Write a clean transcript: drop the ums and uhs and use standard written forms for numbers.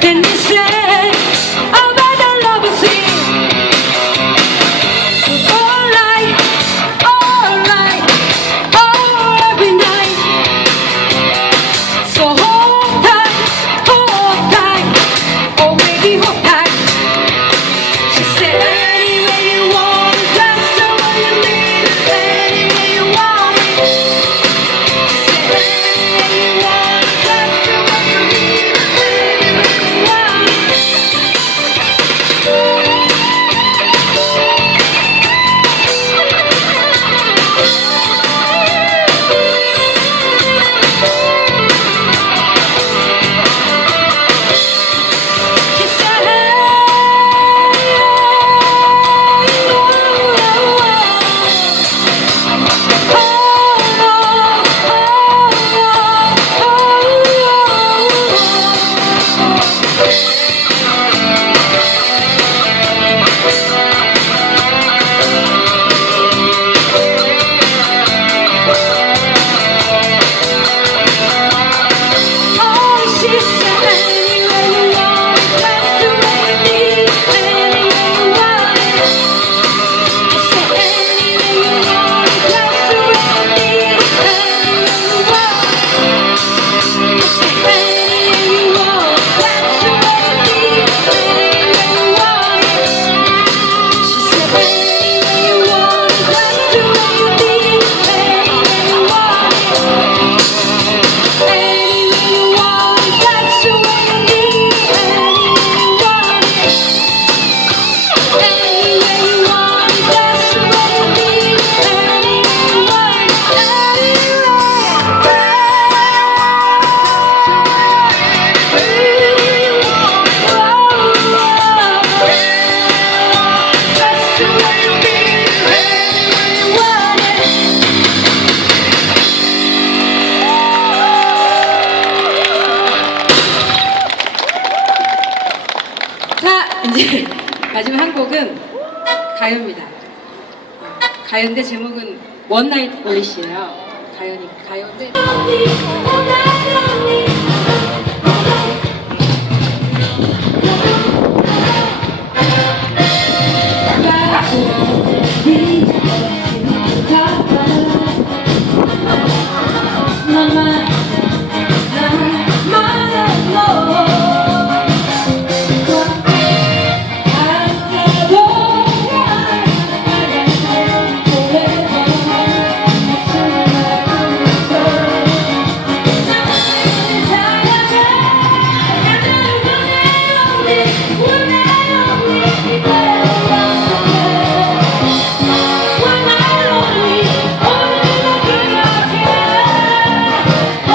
Then you say about the love you see. All night, every night. So hold tight, oh baby hold tight. She said any way you want it, that's the way you need it. Any way you want it. She said any way you want it, that's the way you need it. Any way you want it. She said 자, 이제 마지막 한 곡은 가요입니다. 가요인데 제목은 원나잇 올리시예요. 가요인데